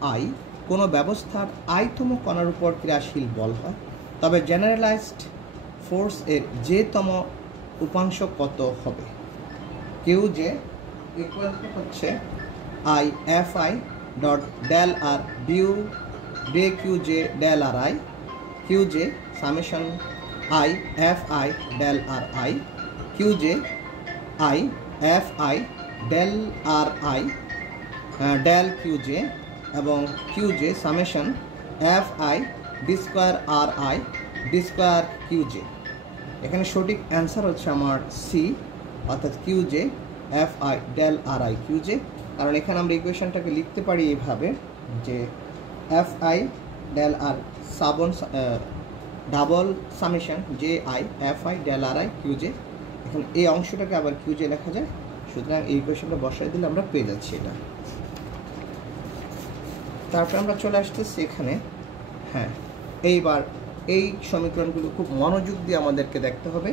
Fi কোনো ব্যবস্থার i তম কণার উপর ক্রিয়াশীল বল হয় তবে জেনারেলাইজড ফোর্স এর j-তম উপাংশ কত হবে? Qj ইকুয়াল টু হচ্ছে I Fi dot del r ডিউ ডে Qj del r I, Qj summation I Fi del r I, Qj I Fi del r I del Qj এবং Qj summation Fi d square r I d square Qj। এখানে সঠিক answer হচ্ছে আমার C, অর্থাৎ Qj Fi del r I Qj। কারণ এখানে আমরা ইকুয়েশনটাকে লিখতে পারি এইভাবে যে Fi del r double summation Ji Fi del r I Qj। এখানে এই অংশটাকে আবার Qj লেখা যায়, সুতরাং এই ইকুয়েশনটা বসাই দিলে আমরা পেয়ে যাচ্ছি এটা। তারপরে আমরা চলে আসতেছি এখানে। হ্যাঁ, এইবার এই সমীকরণগুলো খুব মনোযোগ দিয়ে আমাদেরকে দেখতে হবে,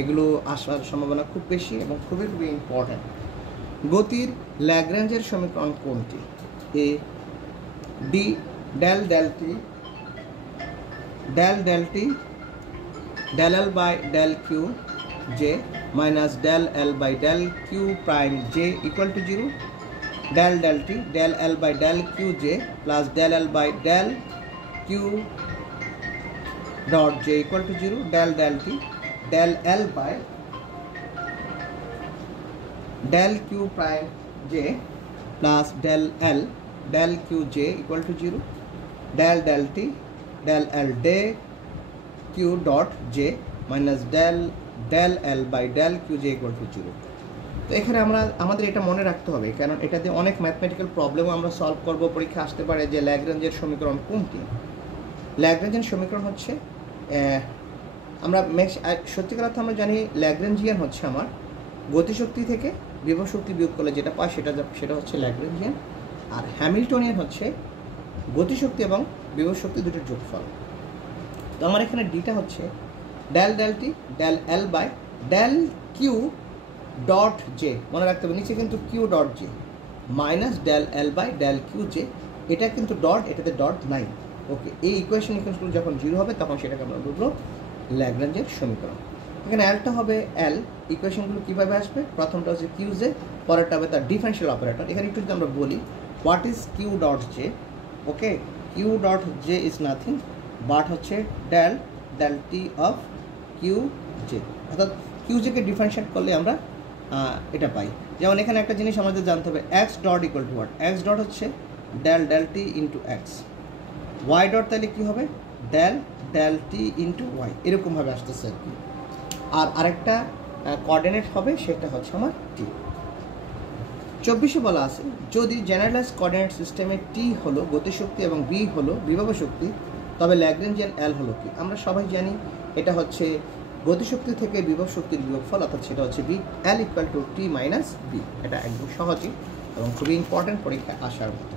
এগুলো আসার সম্ভাবনা খুব বেশি এবং খুবই খুবই ইম্পর্ট্যান্ট। গতির ল্যাগ্রেঞ্জের সমীকরণ কোনটি? A d del del T del L by del q j minus del L by del q prime j equal to 0, del del T del L by del q j plus del L by del q dot j equal to 0, del del T del L by del q prime j plus del l del q j equal to 0, del del T del L day q dot j minus del L by del q j equal to 0। তো এখানে আমাদের এটা মনে রাখতে হবে, কারণ এটা দিয়ে অনেক ম্যাথমেটিক্যাল প্রবলেমও আমরা সলভ করব, পরীক্ষা আসতে পারে যে ল্যাগ্রেঞ্জের সমীকরণ কোনটি। ল্যাগ্রেঞ্জের সমীকরণ হচ্ছে আমরা সত্যিকার অর্থে আমরা জানি ল্যাগ্রেঞ্জিয়ান হচ্ছে আমার গতিশক্তি থেকে বিভব শক্তি বিয়োগ করলে যেটা পায় সেটা হচ্ছে ল্যাগ্রেঞ্জিয়ান, আর হ্যামিল্টনিয়ান হচ্ছে গতিশক্তি এবং বিভব শক্তি দুটোর যোগফল। তো আমার এখানে ডিটা হচ্ছে del del T del L by del q dot j, মনে রাখতে হবে নিচে কিন্তু q dot j minus del L by del q j, এটা কিন্তু ডট, এটাতে ডট নাই। ওকে, এই ইকুয়েশনগুলো যখন 0 হবে তখন সেটাকে আমরা বলবো ল্যাগ্রেঞ্জের সমীকরণ। এখানে এলটা হবে এল, ইকুয়েশনগুলো কীভাবে আসবে? প্রথমটা হচ্ছে কিউ জে, পরেরটা হবে তার ডিফারেন্সিয়াল অপারেটর। এখানে একটু যদি আমরা বলি what is Q dot J, okay, Q dot J is nothing but হচ্ছে del del T of Q J, অর্থাৎ কিউ জেকে ডিফারেন্সিয়েট করলে আমরা এটা পাই। যেমন এখানে একটা জিনিস আমাদের জানতে হবে, X dot equal to what? X dot হচ্ছে del del T into X, Y dot তাহলে কী হবে? Del del T into Y, এরকমভাবে আসতেছে আর কি। আর আরেকটা কোঅর্ডিনেট হবে, সেটা হচ্ছে আমার টি। 24 বলা আছে যদি জেনারেলাইজ কোঅর্ডিনেট সিস্টেমে টি হলো গতিশক্তি এবং বি হলো বিভব শক্তি, তবে ল্যাগ্রেঞ্জিয়ান এল হলো কি? আমরা সবাই জানি এটা হচ্ছে গতিশক্তি থেকে বিভব শক্তির বিয়োগফল, অর্থাৎ সেটা হচ্ছে v, l equal to t minus v. এটা একদম সহজই এবং খুবই ইম্পর্টেন্ট, পরীক্ষায় আসার মতো।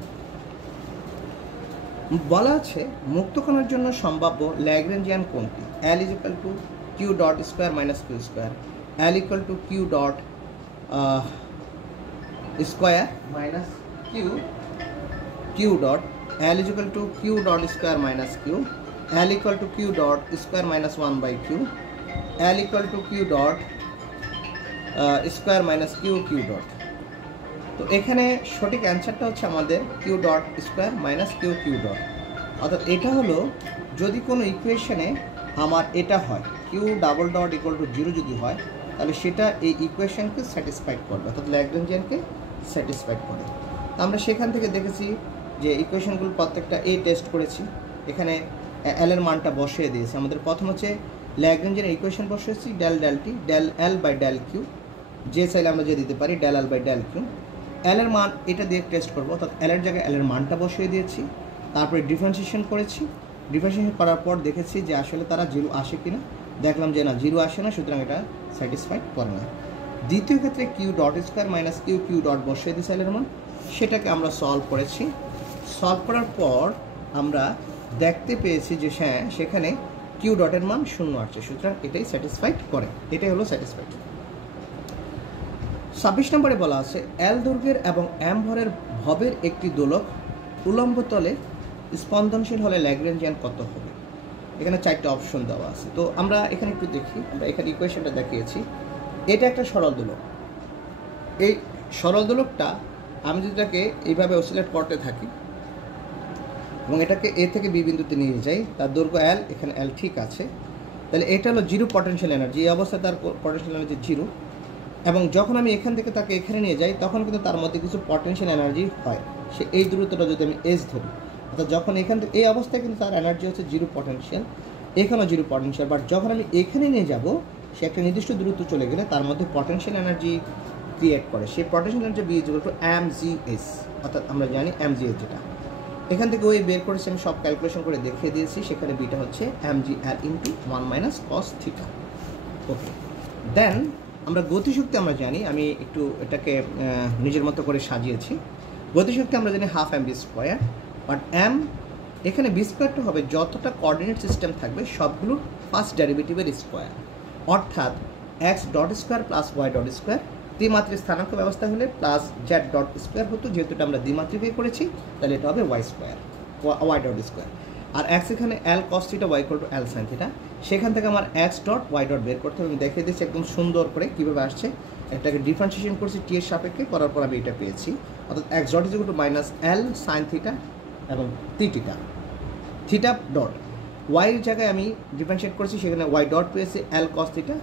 বলা আছে মুক্ত কণার জন্য সম্ভাব্য ল্যাগ্রেঞ্জিয়ান কোনটি? L is equal to q dot square minus q square, l equal to q dot square minus q dot, l is equal to q dot square minus q, l equal to q dot square minus 1 by q, l equal to q dot square minus q dot. তো এখানে সঠিক অ্যান্সারটা হচ্ছে আমাদের q dot square minus q dot, অর্থাৎ এটা হলো যদি কোনো ইকুয়েশনে আমার এটা হয় q double dot equal to 0 যদি হয় তাহলে সেটা এই ইকুয়েশনকে স্যাটিসফাইড করবে, অর্থাৎ ল্যাগ্রেঞ্জিয়ানকে স্যাটিসফাইড করে। আমরা সেখান থেকে দেখেছি যে ইকুয়েশনগুলো প্রত্যেকটা টেস্ট করেছি, এখানে এল এর মানটা বসিয়ে দিয়েছি। আমাদের প্রথম হচ্ছে ল্যাগ্রেঞ্জিয়ান ইকুয়েশন বসিয়েছি del del T del L by del Q, যে চাইলে আমরা যে দিতে পারি del L by del Q. L এর মান এটা দিয়ে টেস্ট করবো, অর্থাৎ এল এর জায়গায় এল এর মানটা বসিয়ে দিয়েছি, তারপরে ডিফারেন্সিয়েশন করেছি। ডিফারেন্সিয়েশন করার পর দেখেছি যে আসলে তারা জিরো আসে কিনা, দেখলাম যে না জিরো আসে না, সুতরাং এটা স্যাটিসফাইড করে না। দ্বিতীয় ক্ষেত্রে q dot square minus q q dot বসিয়ে দিয়েছি এল এর মান, সেটাকে আমরা সলভ করেছি। সলভ করার পর আমরা দেখতে পেয়েছি যে হ্যাঁ সেখানে কিউ ডটের মান 0 আসছে, সুতরাং এটাই স্যাটিসফাইড করে, এটাই হলো স্যাটিসফাইড। 26 নম্বরে বলা আছে এল দৈর্ঘ্যের এবং এম ভরের ভবের একটি দোলক উলম্ব তলে স্পন্দনশীল হলে ল্যাগ্রেঞ্জিয়ান কত হবে। এখানে 4টা অপশন দেওয়া আছে, তো আমরা এখানে একটু দেখি। আমরা এখানে ইকুয়েশনটা দেখিয়েছি, এটা একটা সরল দোলক। এই সরল দোলকটা আমি যদি এটাকে এইভাবে অসিলেট করতে থাকি এবং এটাকে এ থেকে বি বিন্দুতে নিয়ে যাই, তার দৈর্ঘ্য এল, এখানে এল ঠিক আছে, তাহলে এটা হলো জিরো পটেনশিয়াল এনার্জি। এই অবস্থায় তার পটেনশিয়াল এনার্জি জিরো, এবং যখন আমি এখান থেকে তাকে এখানে নিয়ে যাই তখন কিন্তু তার মধ্যে কিছু পটেনশিয়াল এনার্জি হয়। সে এই দূরত্বটা যদি আমি এস ধরি, অর্থাৎ যখন এখান থেকে এই অবস্থায় কিন্তু তার এনার্জি হচ্ছে জিরো পটেনশিয়াল, এখানেও জিরো পটেনশিয়াল, বাট যখন আমি এখানে নিয়ে যাব সে একটা নির্দিষ্ট দূরত্ব চলে গেলে তার মধ্যে পটেনশিয়াল এনার্জি ক্রিয়েট করে। সেই potential energy v equal to mgh, অর্থাৎ আমরা জানি mgh যেটা এখান থেকে ওই বের করেছি, আমি সব ক্যালকুলেশন করে দেখিয়ে দিয়েছি। সেখানে বিটা হচ্ছে mgr into 1 minus cos theta. Okay, then আমরা গতিশক্তি আমরা জানি, আমি একটু এটাকে নিজের মতো করে সাজিয়েছি। গতিশক্তি আমরা জানি half M B square, but m এখানে বি স্কোয়ারটা হবে যতটা কোঅর্ডিনেট সিস্টেম থাকবে সবগুলোর ফার্স্ট ডেরিভেটিভের স্কোয়ার, অর্থাৎ x dot square plus y dot square. দ্বিমাত্রিক স্থানাঙ্ক ব্যবস্থা হলে প্লাস জেড ডট স্কোয়ার হতো, যেহেতু এটা আমরা দ্বিমাত্রিক করেছি তাহলে এটা হবে Y square, Y dot square. আর এক্স এখানে L cos theta Y equal to L sine theta, সেখান থেকে আমার এক্স ডট ওয়াই ডট বের করতে হবে। আমি দেখিয়ে দিচ্ছি একদম সুন্দর করে কীভাবে আসছে। এটাকে ডিফারেন্সিয়েশন করছি টি এর সাপেক্ষে, করার পর আমি এটা পেয়েছি, অর্থাৎ x dot is equal two minus L sine theta এবং থিটা থিটা ডট ওয়াইয়ের জায়গায় আমি ডিফারেন্সিয়েট করেছি, সেখানে ওয়াই ডট পেয়েছি এল কস থিটা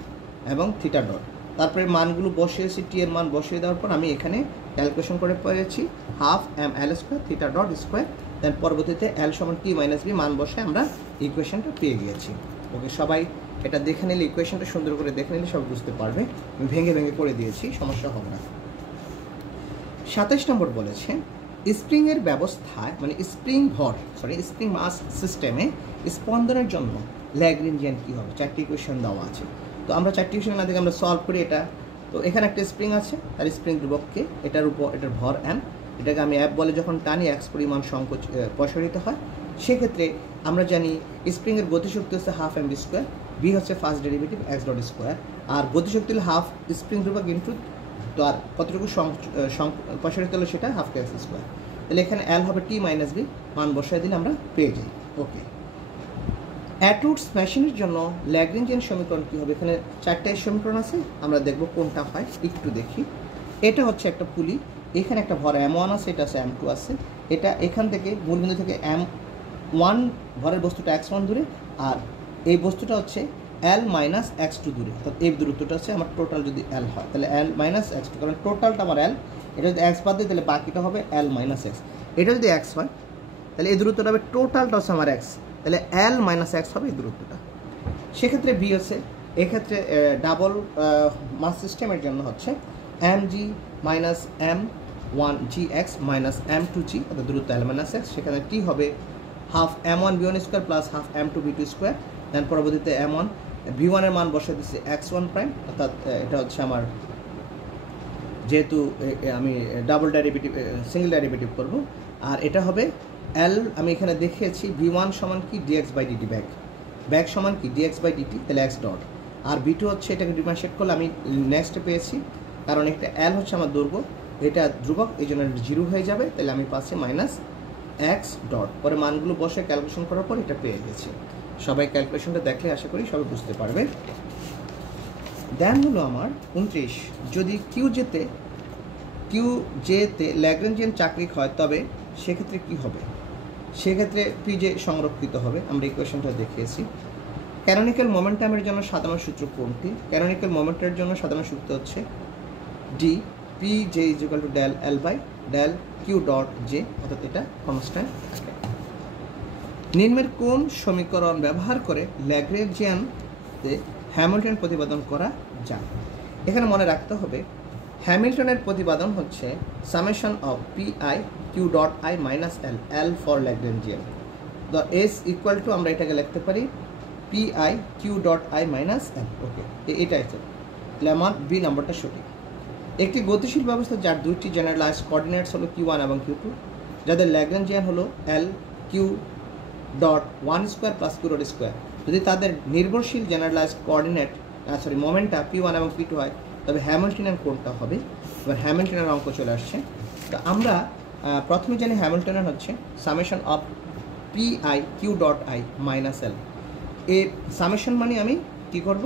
এবং থিটা ডট। তারপরে মানগুলো বসিয়েছি, টি এর মান বসিয়ে দেওয়ার পর আমি এখানে ক্যালকুলেশন করে পেয়েছি half M L square theta dot square. Then পরবর্তীতে এল সমান টি মাইনাস বি মান বসে আমরা ইকুয়েশনটা পেয়ে গিয়েছি। ওকে, সবাই এটা দেখে নিলে, ইকুয়েশনটা সুন্দর করে দেখে নিলে সব বুঝতে পারবে। আমি ভেঙে ভেঙে করে দিয়েছি, সমস্যা হবে না। 27 নম্বর বলেছে স্প্রিংয়ের ব্যবস্থায়, মানে স্প্রিং মাস সিস্টেমে স্পন্দনের জন্য ল্যাগ্রেঞ্জিয়ান কী হবে। 4টি ইকুয়েশন দেওয়া আছে, তো আমরা 4টি ইকুয়েশন না দেখে আমরা সলভ করি এটা। তো এখানে একটা স্প্রিং আছে, তার স্প্রিং ধ্রুবককে, এটার উপর এটার ভর এম, এটাকে আমি অ্যাপ বলে যখন টানি এক্স পরিমাণ প্রসারিত হয়, সেক্ষেত্রে আমরা জানি স্প্রিংয়ের গতিশক্তি হচ্ছে half M B square, B হচ্ছে first derivative X dot square, আর গতিশক্তি হলো হাফ স্প্রিং ধ্রুবক ইন্টু তো আর কতটুকু প্রসারিত হলো সেটা হাফ এক্স স্কোয়ার। তাহলে এখানে এল হবে টি মাইনাস বি, মান বসায় দিলে আমরা পেয়ে যাই। ওকে, অ্যাটুডস মেশিনের জন্য ল্যাগ্রেঞ্জিয়ান সমীকরণ কী হবে। এখানে 4টা সমীকরণ আছে, আমরা দেখব কোনটা হয় একটু দেখি। এটা হচ্ছে একটা পুলি, এখানে একটা ভর m1 আছে, এটা আছে m2 আছে। এটা এখান থেকে মূলবিন্দু থেকে m1 ভরের বস্তুটা x1 দূরে, আর এই বস্তুটা হচ্ছে l মাইনাস x2 দূরে, অর্থাৎ এই দূরত্বটা হচ্ছে আমার টোটাল। যদি l হয় তাহলে l মাইনাস x2, কারণ টোটালটা আমার l, এটা যদি x বাদ দিই তাহলে বাকিটা হবে l মাইনাস x। এটা যদি x হয় তাহলে এই দূরত্বটা হবে, টোটালটা হচ্ছে আমার x, তাহলে l মাইনাস x হবে এই দূরত্বটা। সেক্ষেত্রে বি হচ্ছে, এক্ষেত্রে ডাবল মাস সিস্টেমের জন্য হচ্ছে mg minus m1gx minus m2g, অর্থাৎ দূরত্ব l মাইনাস x। সেখানে টি হবে half m1 b1 square plus half m2 b2 square. Then পরবর্তীতে m1 v1 এর মান বসে দিচ্ছি x1 প্রাইম, অর্থাৎ এটা হচ্ছে আমার, যেহেতু আমি ডাবল ডেরিভেটিভ সিঙ্গেল ডেরিভেটিভ করব, আর এটা হবে l, আমি এখানে দেখিয়েছি v1 সমান কি dx বাই dt, ব্যাক সমান কি dx বাই dt, তাহলে x ডট। আর v2 হচ্ছে, এটাকে ডিফারেন্সিয়েট করলে আমি নেক্সটে পেয়েছি, কারণ একটা l হচ্ছে আমার দৈর্ঘ্য, এটা ধ্রুবক, এই জন্য জিরো হয়ে যাবে, তাহলে আমি পাচ্ছি মাইনাস এক্স ডট। পরে মানগুলো বসে ক্যালকুলেশন করার পর এটা পেয়ে গেছি। সবাই ক্যালকুলেশনটা দেখলে আশা করি সবাই বুঝতে পারবে। দেন হলো আমার 29, যদি কিউ জেতে ল্যাগ্রেঞ্জিয়ান চাকরিক হয় তবে সেক্ষেত্রে কি হবে। সেক্ষেত্রে পি জে সংরক্ষিত হবে, আমরা ইকুয়েশনটা দেখিয়েছি। ক্যানোনিক্যাল মোমেন্টামের জন্য সাধারণ সূত্র কোনটি? ক্যানোনিক্যাল মোমেন্টের জন্য সাধারণ সূত্র হচ্ছে d p j is equal to del L by del q dot j, অর্থাৎ এটা কনস্ট্যান্ট থাকে। নিম্নের কোন সমীকরণ ব্যবহার করে ল্যাগ্রেঞ্জিয়ানতে হ্যামিল্টন প্রতিপাদন করা যায়? এখানে মনে রাখতে হবে হ্যামিল্টনের প্রতিপাদন হচ্ছে summation of P I Q dot I minus L, L for Lagrangian. The S equal to আমরা এটাকে লিখতে পারি P I Q dot I minus L. Okay, এটাই তো, তাহলে আমার বি নাম্বারটা সঠিক। একটি গতিশীল ব্যবস্থা যার দুইটি জেনারেলাইজ কোঅর্ডিনেটস হলো Q1 এবং Q2, যাদের ল্যাগ্রেঞ্জিয়ান হলো L Q dot 1 square plus Q dot square, যদি তাদের নির্ভরশীল জেনারেলাইজ কোঅর্ডিনেট মোমেন্টটা P1 এবং P2 হয়, তবে হ্যামিল্টনিয়ান কোনটা হবে? এবার হ্যামিল্টনের অঙ্ক চলে আসছে। তো আমরা প্রথমে জানি হ্যামিল্টনিয়ান হচ্ছে summation of P I Q dot I minus L. এর সামেশন মানে আমি কী করব?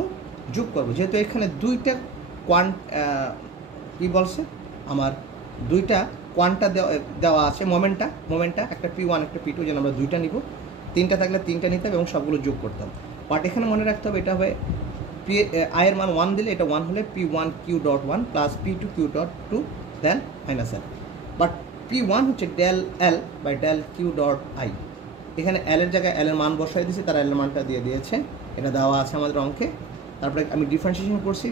যোগ করব, যেহেতু এখানে দুইটা কী বলছে আমার দুইটা কোয়ান্টা দেওয়া আছে, মোমেন্টটা একটা P1 একটা P2, যেন আমরা দুইটা নিব, তিনটা থাকলে তিনটা নিতে হবে এবং সবগুলো যোগ করতাম। বাট এখানে মনে রাখতে হবে এটা হবে পি আই এর মান 1 দিলে এটা 1 হলে P1 q dot 1 plus P2 q dot 2 then minus l. But P1 হচ্ছে del L by del q dot i, এখানে এল এর জায়গায় এল এর মান বসাই দিয়েছি, তারা এল এর মানটা দিয়ে দিয়েছে, এটা দেওয়া আছে আমাদের অঙ্কে। তারপরে আমি ডিফারেন্সিয়েশন করছি,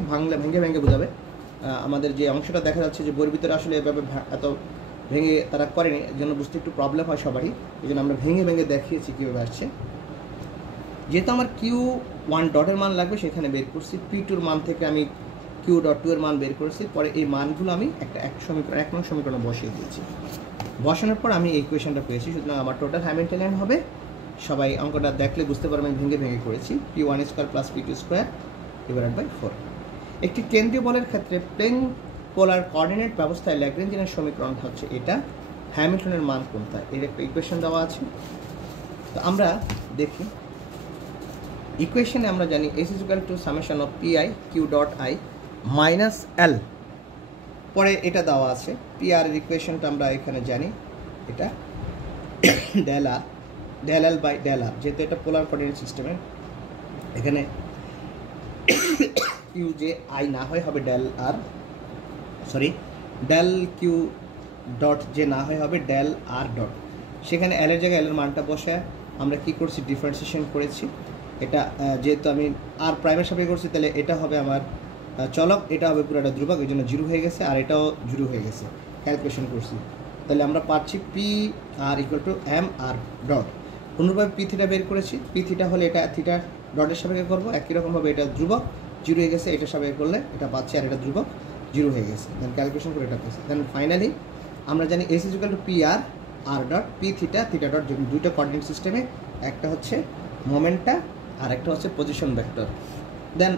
ভেঙে বোঝাবে। আমাদের যে অংশটা দেখা যাচ্ছে যে বইয়ের ভিতরে আসলে এভাবে এত ভেঙে তারা করেনি, এর জন্য বুঝতে একটু প্রবলেম হয় সবারই, এই জন্য আমরা ভেঙে দেখিয়েছি কীভাবে আসছে। যেহেতু আমার Q1 ডটের মান লাগবে সেখানে বের করছি, P2-র মান থেকে আমি Q ডট 2 এর মান বের করেছি, পরে এই মানগুলো আমি এক নং সমীকরণে বসিয়ে দিয়েছি। বসানোর পর আমি এই ইকুয়েশনটা পেয়েছি, সুতরাং আমার টোটাল হ্যামিল্টনিয়ান হবে, সবাই অঙ্কটা দেখলে বুঝতে পারবেন ভেঙে করেছি, P1 square plus P2 square divided by 4। একটি কেন্দ্রীয় বলের ক্ষেত্রে প্লেন পোলার কোঅর্ডিনেট ব্যবস্থায় ল্যাগ্রেঞ্জিয়ানের সমীকরণ হচ্ছে এটা, হ্যামিল্টনের মান কোনটা? এর একটা ইকুয়েশন দেওয়া আছে। তো আমরা দেখি ইকুয়েশনে আমরা জানি S is equal to summation of P I Q dot I minus L, পরে এটা দেওয়া আছে পি আর এর ইকুয়েশনটা আমরা এখানে জানি, এটা del R del L by del R, যেহেতু এটা পোলার কোঅর্ডিনেট সিস্টেমে এখানে কিউ যে আই না হয় হবে del R, del q dot যে না হয় হবে ডেল আর ডট, সেখানে এল এর জায়গায় এল এর মানটা বসে আমরা কি করছি? ডিফারেন্সিয়েশন করেছি। এটা যেহেতু আমি আর প্রাইমের সাপেক্ষে করছি, তাহলে এটা হবে আমার চলক, এটা হবে পুরোটা ধ্রুবক, এই জন্য 0 হয়ে গেছে, আর এটাও 0 হয়ে গেছে, ক্যালকুলেশন করছি। তাহলে আমরা পাচ্ছি p r equal to m r dot. অনুরূপভাবে পি থিটা বের করেছি, পি থিটা হলে এটা থিটা ডটের সাপেক্ষে করবো, একই রকমভাবে এটা ধ্রুবক 0 হয়ে গেছে, এটা সাপেক্ষে করলে এটা পাচ্ছি, আর এটা ধ্রুবক 0 হয়ে গেছে, দেন ক্যালকুলেশন করে এটা পাচ্ছি। দেন ফাইনালি আমরা জানি S is equal to p r r dot p theta dot, যেমন দুইটা কোঅর্ডিনেট সিস্টেমে, একটা হচ্ছে মোমেন্টটা আর একটা হচ্ছে পজিশন ভেক্টর, দেন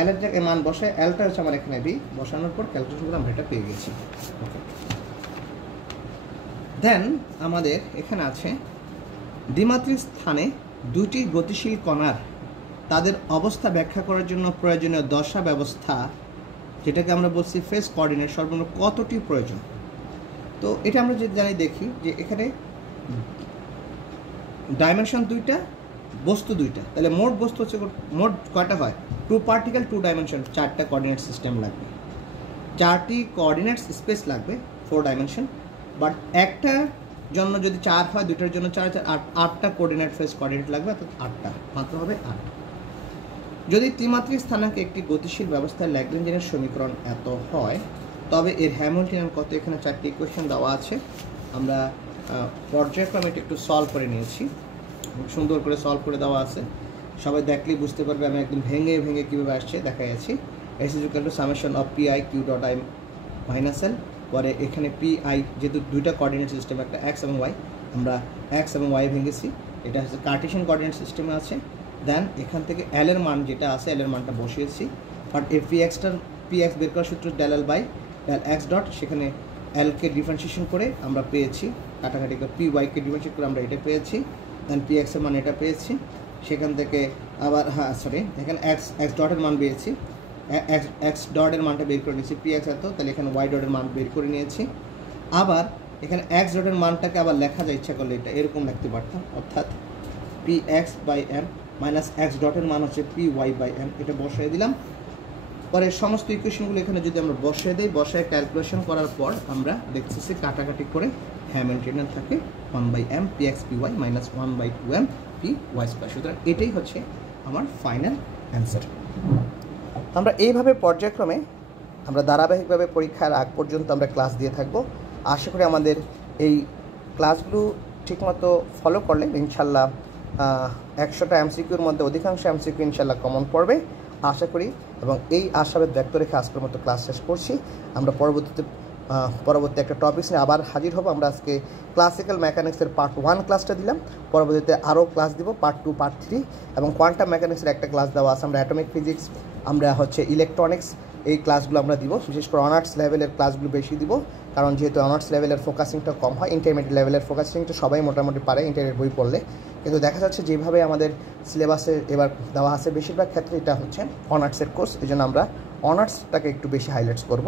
এল এর জায়গায় মান বসে, এলটা হচ্ছে আমার এখানে বি, বসানোর পর ক্যালকুলেশন করে আমরা এটা পেয়ে গেছি। ওকে, দেন আমাদের এখানে আছে দ্বিমাত্রিক স্থানে দুটি গতিশীল কণার তাদের অবস্থা ব্যাখ্যা করার জন্য প্রয়োজনীয় দশা ব্যবস্থা, যেটাকে আমরা বলছি ফেজ কোঅর্ডিনেট, সর্বনিম্ন কতটি প্রয়োজন? তো এটা আমরা যদি জানি, দেখি যে এখানে ডাইমেনশন দুইটা, বস্তু দুইটা, তাহলে মোট বস্তু হচ্ছে মোট কয়টা হয়? 2 পার্টিকেল 2 ডাইমেনশন, 4টা কোঅর্ডিনেট সিস্টেম লাগবে, 4টি কোঅর্ডিনেটস স্পেস লাগবে 4 ডাইমেনশন। বাট একটার জন্য যদি 4 হয়, দুইটার জন্য 4, 8টা কোঅর্ডিনেট ফেজ কোঅর্ডিনেট লাগবে, অর্থাৎ 8টা মাত্র হবে 8। যদি ত্রিমাত্রিক স্থানাঙ্কে একটি গতিশীল ব্যবস্থায় ল্যাগ্রেঞ্জিয়ানের সমীকরণ এত হয়, তবে এর হ্যামিল্টনিয়ান কত? এখানে 4টি ইকুয়েশন দেওয়া আছে, আমরা পর্যায়ক্রমে এটা একটু সলভ করে নিয়েছি, খুব সুন্দর করে সলভ করে দেওয়া আছে, সবাই দেখলেই বুঝতে পারবে আমি একদম ভেঙে কীভাবে আসছে দেখা যাচ্ছি। S is equal to summation of P I Q dot I minus L, পরে এখানে পি আই যেহেতু দুইটা কোঅর্ডিনেট সিস্টেম, একটা এক্স এবং ওয়াই, আমরা এক্স এবং ওয়াই ভেঙেছি, এটা হচ্ছে কার্টেশিয়ান কোঅর্ডিনেট সিস্টেমে আছে। দেন এখান থেকে এল এর মান যেটা আছে, এল এর মানটা বসিয়েছি, বাট এই পি এক্স বের করার সূত্র del L by del x dot, সেখানে এলকে ডিফারেন্সিয়েশন করে আমরা পেয়েছি, কাটাকাটি করে পি ওয়াইকে ডিফারেন্সিয়েট করে আমরা এটা পেয়েছি, দেন পি এক্সের মান এটা পেয়েছি, সেখান থেকে আবার এখানে এক্স ডটের মান পেয়েছি, এক্স ডটের মানটা বের করে নিয়েছি, পি এক্স এত, তাহলে এখানে ওয়াই ডটের মান বের করে নিয়েছি। আবার এখানে এক্স ডটের মানটাকে আবার লেখা যায়, ইচ্ছা করলে এটা এরকম লিখতে পারতাম, অর্থাৎ P X by M minus X ডটের মান হচ্ছে পি ওয়াই বাই এম, এটা বসাই দিলাম। পরে সমস্ত ইকুয়েশনগুলো এখানে যদি আমরা বসিয়ে দিই, বসায় ক্যালকুলেশন করার পর আমরা দেখতেছি কাটাকাটি করে হ্যামিল্টনিয়ান থাকে 1/m px py minus 1/2m py square. সুতরাং এটাই হচ্ছে আমার ফাইনাল অ্যান্সার। আমরা এইভাবে পর্যায়ক্রমে আমরা ধারাবাহিকভাবে পরীক্ষার আগ পর্যন্ত আমরা ক্লাস দিয়ে থাকব। আশা করি আমাদের এই ক্লাসগুলো ঠিকমতো ফলো করলে ইনশাল্লাহ 100টা এমসিকিউর মধ্যে অধিকাংশ এমসিকিউ ইনশাল্লাহ কমন পড়বে আশা করি, এবং এই আশাবাদ ব্যক্ত রেখে আজকের মতো ক্লাস শেষ করছি। আমরা পরবর্তী একটা টপিকস নিয়ে আবার হাজির হব। আমরা আজকে ক্লাসিক্যাল মেকানিক্সের পার্ট 1 ক্লাসটা দিলাম, পরবর্তীতে আরও ক্লাস দিব পার্ট 2, পার্ট 3, এবং কোয়ান্টাম মেকানিক্সের একটা ক্লাস দেওয়া আছে। আমরা অ্যাটমিক ফিজিক্স, আমরা হচ্ছে ইলেকট্রনিক্স, এই ক্লাসগুলো আমরা দিব। বিশেষ করে অনার্স লেভেলের ক্লাসগুলো বেশি দিব, কারণ যেহেতু অনার্স লেভেলের ফোকাসিংটা কম হয়। ইন্টারমিডিয়েট লেভেলের ফোকাসিংটা সবাই মোটামুটি পারে ইন্টারমিডিয়েট বই পড়লে, কিন্তু দেখা যাচ্ছে যেভাবে আমাদের সিলেবাসে এবার দেওয়া আছে বেশিরভাগ ক্ষেত্রে এটা হচ্ছে অনার্সের কোর্স। এই জন্য আমরা অনার্সটাকে একটু বেশি হাইলাইটস করব,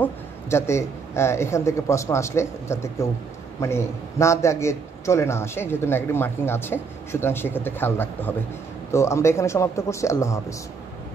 যাতে এখান থেকে প্রশ্ন আসলে যাতে কেউ মানে না দাগিয়ে চলে না আসে, যেহেতু নেগেটিভ মার্কিং আছে, সুতরাং সেক্ষেত্রে খেয়াল রাখতে হবে। তো আমরা এখানে সমাপ্ত করছি। আল্লাহ হাফিজ।